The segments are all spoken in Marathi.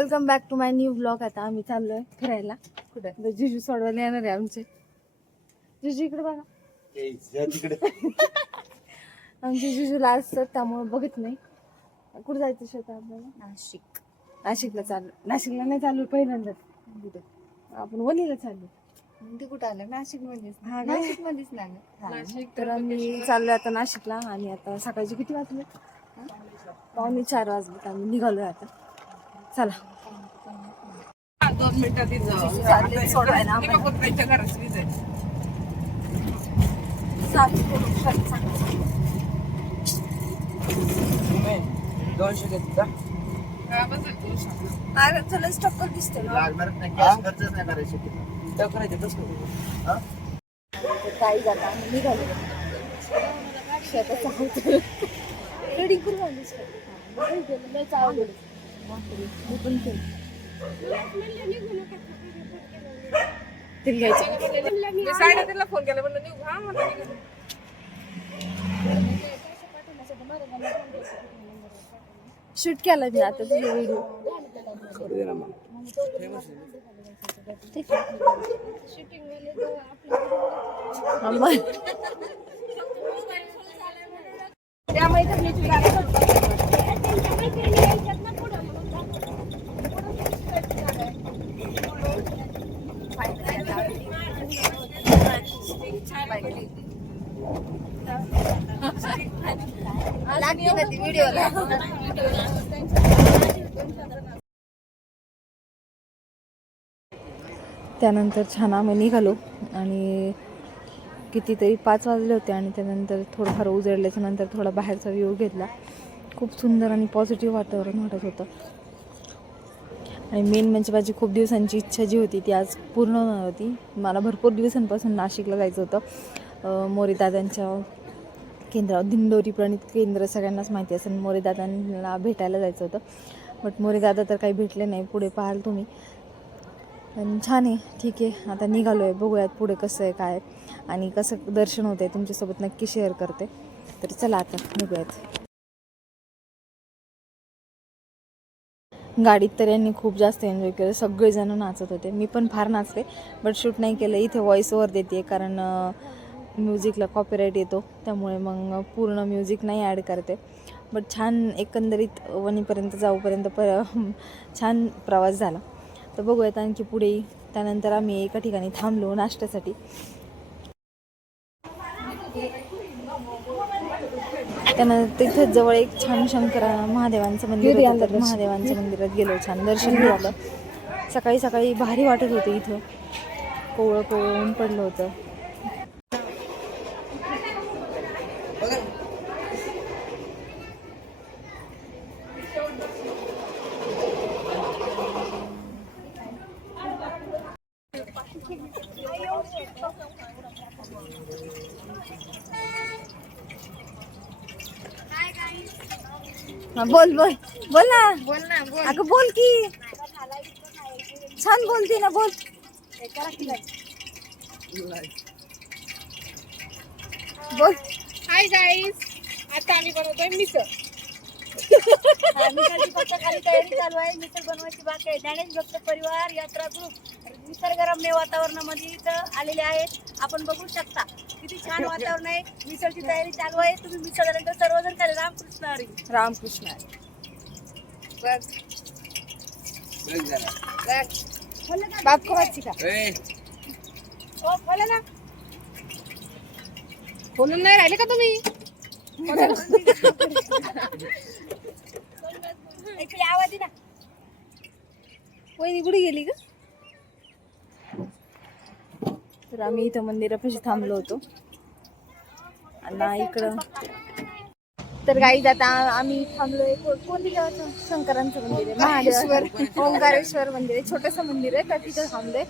Welcome back to my new blog. आता आम्ही चाललोय फिरायला. कुठे? जिजू सोडवायला येणार आहे आमचे. जिजू इकडे बघा. आमचे जिजूला असतात त्यामुळे बघत नाही. कुठे जायचं शेतात आपल्याला? नाशिकला चाललो. नाशिकला नाही चाललो पहिल्यांदाच. आपण वणीला चाललो. ते कुठं आलं? नाशिक मध्येच. हा, नाशिक मध्येच ना. तर आम्ही चाललोय आता नाशिकला. आणि आता सकाळचे किती वाजले? 3:45 वाजले. आम्ही निघालोय आता. चला 2 मिनिटात सोडवायला टक्कर दिसते काही जाता आम्ही निघालो शेताचा रेडिंग करून आली ते घ्यायचं. फोन केला म्हणलं निघू. हा म्हणलं निघू. शूट केला मी आता तुझा व्हिडिओ. त्यानंतर छान आम्ही निघालो आणि कितीतरी 5 वाजले होते. आणि त्यानंतर थोडंफार उजळल्याच्या नंतर थोडा बाहेरचा व्ह्यू घेतला. खूप सुंदर आणि पॉझिटिव्ह वातावरण वाटत होतं. आणि मेन म्हणजे माझी खूप दिवसांची इच्छा जी होती ती आज पूर्ण होणार होती. मला भरपूर दिवसांपासून नाशिकला जायचं होतं. मोरेदादांच्या केंद्रावर, दिंडोरी प्रणित केंद्र सगळ्यांनाच माहिती असेल. मोरेदादांना भेटायला जायचं होतं. बट मोरेदादा तर काही भेटले नाही. पुढे पाहाल तुम्ही. पण छान आहे. ठीक आहे, आता निघालो आहे. बघूयात पुढे कसं आहे काय आणि कसं दर्शन होतं आहे तुमच्यासोबत नक्की शेअर करते. तर चला आता निघूयात. गाडीत तर यांनी खूप जास्त एन्जॉय केलं. सगळेजण नाचत होते. मी पण फार नाचते बट शूट नाही केलं. इथे व्हॉइस ओव्हर देते कारण म्युझिकला कॉपीराईट येतो. त्यामुळे मग पूर्ण म्युझिक नाही ॲड करते. बट छान एकंदरीत वणीपर्यंत जाऊपर्यंत छान प्रवास झाला. तर बघूयात आणखी पुढे. त्यानंतर आम्ही एका ठिकाणी थांबलो नाश्त्यासाठी. त्यानंतर तिथं जवळ एक छान शंकर महादेवांचं मंदिर होतं. तर महादेवांच्या मंदिरात गेलो. छान दर्शन घेतलं. सकाळी सकाळी भारी वाटत होतं. इथं कोवळं कोवळं ऊन पडलं होतं. बोल बोल बोल ना. अगं बोल की. छान बोलते ना. बोल. बोल. हाय गाईज, आता आम्ही बनवतोय मिसळ. मिसळची खाली तयारी चालू आहे. मिसळ बनवायची बाकी आहे. ज्ञानेश भक्त परिवार यात्रा ग्रुप निसर्गरम्य वातावरणामध्ये इथं आलेले आहेत. आपण बघू शकता किती छान वातावरण आहे. मिसळची तयारी चालू आहे. तुम्ही मिसळ झाल्यानंतर सर्वजण खाली. रामकृष्ण हरी. रामकृष्ण हरी. बाप कोवाची का? हो बोला ना. बोलून नाही राहिले का तुम्ही? इकडे आवाज ना. वहिनी कुठे गेली का? तर आम्ही इथं मंदिरापाशी थांबलो होतो. आणि इकडं तर गाईज आता आम्ही थांबलोय. कोणती देवाचं? शंकरांचं मंदिर आहे. महादेव ओंकारेश्वर मंदिर आहे. छोटंसं मंदिर आहे. तर तिथं थांबलोय.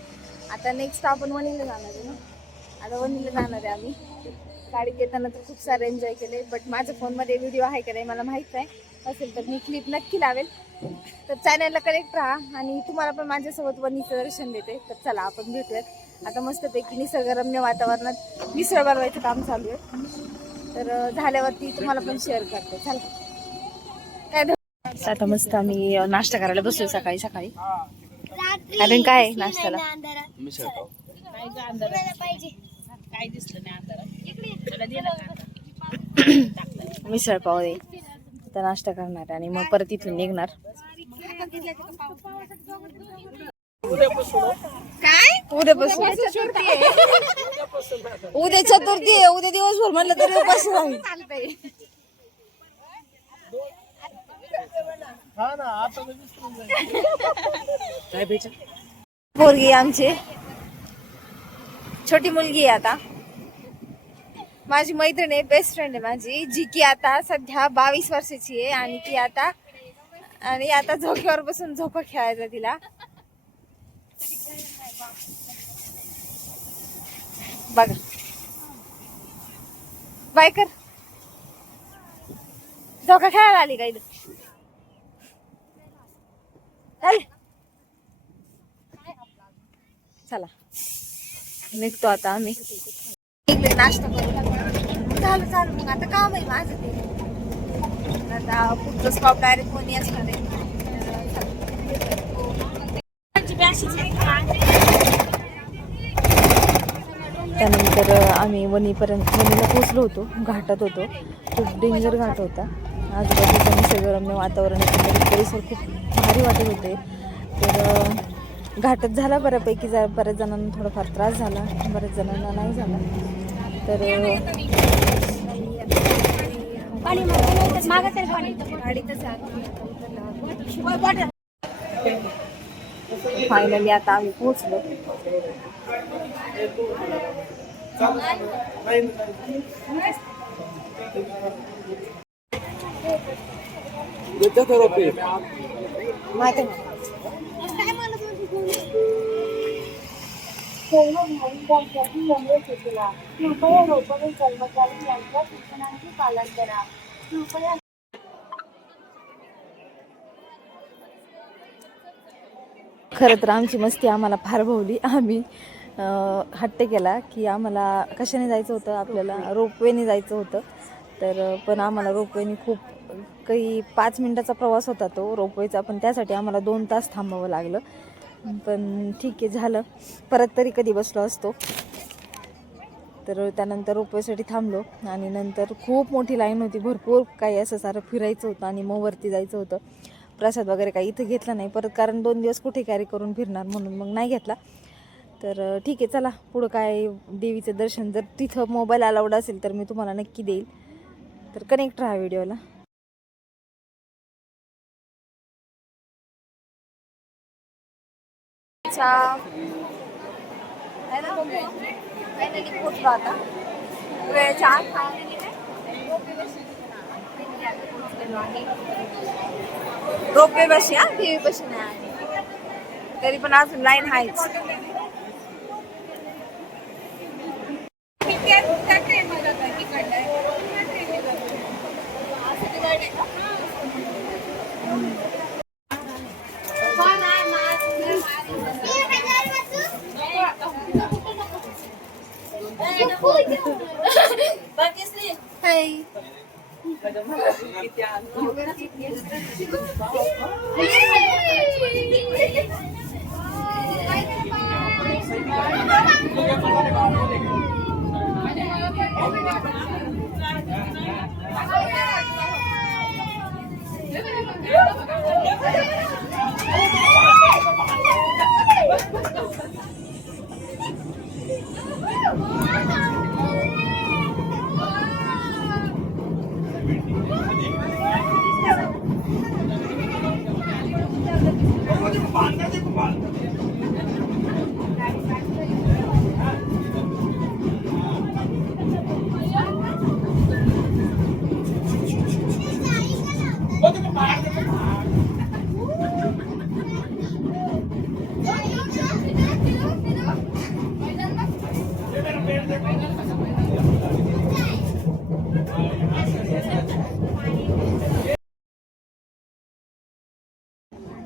आता नेक्स्ट आपण वणीला जाणार आहे ना. आता वणीला जाणार आहे आम्ही. गाडीत येताना तर खूप सारे एन्जॉय केले. बट माझ्या फोनमध्ये व्हिडिओ आहे का नाही मला माहीत नाही. असेल तर मी क्लिप नक्की लावेल. तर चॅनलला कनेक्ट राहा. आणि तुम्हाला पण माझ्यासोबत वणीचं दर्शन देते. तर चला आपण भेटूयात. आता मस्तपैकी निसर्गरम्य वातावरणात मिसळ बनवायचं काम चालू आहे. तर झाल्यावरती तुम्हाला पण शेअर करते. चला काय आता मस्त आम्ही नाश्ता करायला बसलो सकाळी सकाळी. कारण काय आहे नाश्त्याला? मिसळ पाव आहे. तर नाश्ता करणार आणि मग परत इथून निघणार. काय उद्यापासून उद्या चतुर्थी आहे. उद्या दिवसभर म्हणलं तरी उपाशी राहील. चालतंय. पोरगी आमची छोटी मुलगी आहे आता. माझी मैत्रीण आहे, बेस्ट फ्रेंड आहे माझी, जी की आता सध्या 22 वर्षाची आहे आणि ती आता झोक्यावर बसून झोका खेळायचा तिला. बघा बाय कर. झोका खेळायला आली का इथं? चला निघतो आता आम्ही. इकडे नाश्ता करू. चालू मग आता काम आहे माझं ते. आता पुढचं स्टॉप डायरेक्ट कोणी असणार आहे. त्यानंतर आम्ही वणीला पोहोचलो होतो. घाटात होतो. खूप डेंजर घाट होता. आजूबाजूचं निसर्गरम्य वातावरण, परिसर खूप भारी वाटत होते. तर घाटात झाला बऱ्यापैकी. बऱ्याच जणांना थोडाफार त्रास झाला, बऱ्याच जणांना नाही झाला. तर फायनली आता आम्ही पोहोचलो. माहिती कर्मचारी यांच्या सूचनांचे पालन करा. कृपया खरं तर आमची मस्ती आम्हाला फार भावली. आम्ही हट्ट केला की आम्हाला कशाने जायचं होतं, आपल्याला रोपवेने जायचं होतं. तर पण आम्हाला रोपवेने खूप काही 5 मिनिटाचा प्रवास होता तो रोपवेचा, पण त्यासाठी आम्हाला 2 तास थांबावं लागलं. पण ठीक आहे, झालं. परत तरी कधी बसलो असतो. तर त्यानंतर रोपवेसाठी थांबलो आणि नंतर खूप मोठी लाईन होती. भरपूर काही असं सारं फिरायचं होतं आणि मग वरती जायचं होतं. प्रसाद वगैरे काही इथं घेतला नाही परत, कारण 2 दिवस कुठे कॅरी करून फिरणार म्हणून मग नाही घेतला. तर ठीक आहे, चला पुढं काय देवीचं दर्शन, जर तिथं मोबाईल अलाउड असेल तर मी तुम्हाला नक्की देईल. तर कनेक्ट राहा व्हिडिओला. पोचलो आता वेळेच्या आत. रोपवे बशी देवी बशी नाही, तरी पण अजून लाईन आहेच.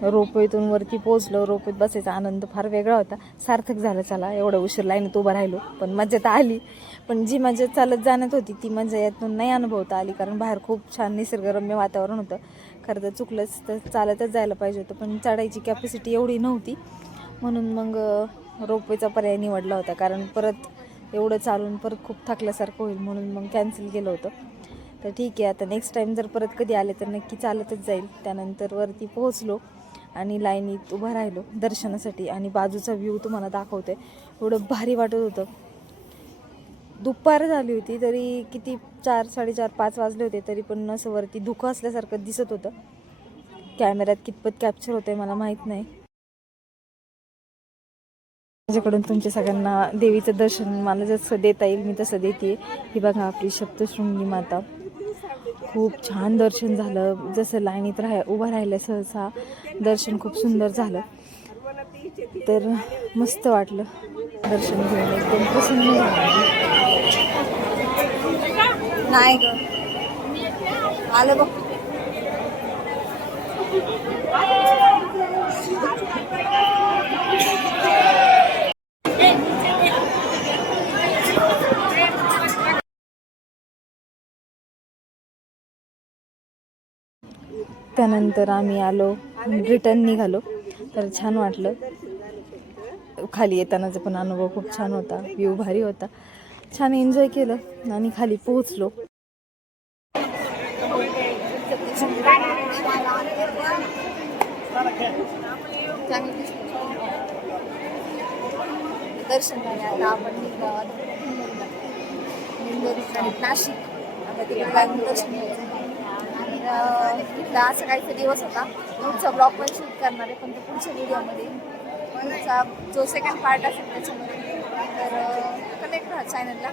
रोपवेतून वरती पोहोचलो. रोपवेत बसायचा आनंद फार वेगळा होता. सार्थक झालं. चला एवढं उशीर लाईनीत उभं राहिलो, पण मजा तर आली. पण जी मजा चालत जाण्यात होती ती मजा यातून नाही अनुभवता आली, कारण बाहेर खूप छान निसर्गरम्य वातावरण होतं. खरं तर चुकलंच तर चालतच जायला पाहिजे होतं, पण चढायची कॅपॅसिटी एवढी नव्हती म्हणून मग रोपवेचा पर्याय निवडला होता. कारण परत एवढं चालून परत खूप थकल्यासारखं होईल म्हणून मग कॅन्सल केलं होतं. तर ठीक आहे, आता नेक्स्ट टाईम जर परत कधी आले तर नक्की चालतच जाईल. त्यानंतर वरती पोहोचलो आणि लाईनीत उभं राहिलो दर्शनासाठी आणि बाजूचा व्ह्यू तुम्हाला दाखवते. एवढं भारी वाटत होतं. दुपार झाली होती तरी किती 4, 4:30, 5 वाजले होते तरी पण असं वरती धुकं असल्यासारखं दिसत होतं. कॅमेऱ्यात कितपत कॅप्चर होतंय मला माहीत नाही. माझ्याकडून तुमच्या सगळ्यांना देवीचं दर्शन मला जसं देता येईल मी तसं देते. ही बघा आपली सप्तशृंगी माता. खूप छान दर्शन झालं. जसं लाईनीत उभं राहिलं सहसा दर्शन खूप सुंदर झालं. तर मस्त वाटलं दर्शन घेऊन, एकदम प्रसन्न झालं. नाही ग आलं बघ. त्यानंतर आम्ही आलो, रिटर्न निघालो. तर छान वाटलं. खाली येतानाचा पण अनुभव खूप छान होता. व्ह्यू भारी होता. छान एन्जॉय केलं आणि खाली पोहोचलो. दर्शन झाले. आता आपण नाशिक आता तिकडे लागून दर्शन घ्यायचं आणि इथला असं काहीचा दिवस होता. पुढचा ब्लॉग पण शूट करणार आहे, पण तो पुढच्या व्हिडिओमध्ये पुढचा जो सेकंड पार्ट असेल त्याच्यामध्ये. तर कनेक्ट राहा चॅनलला.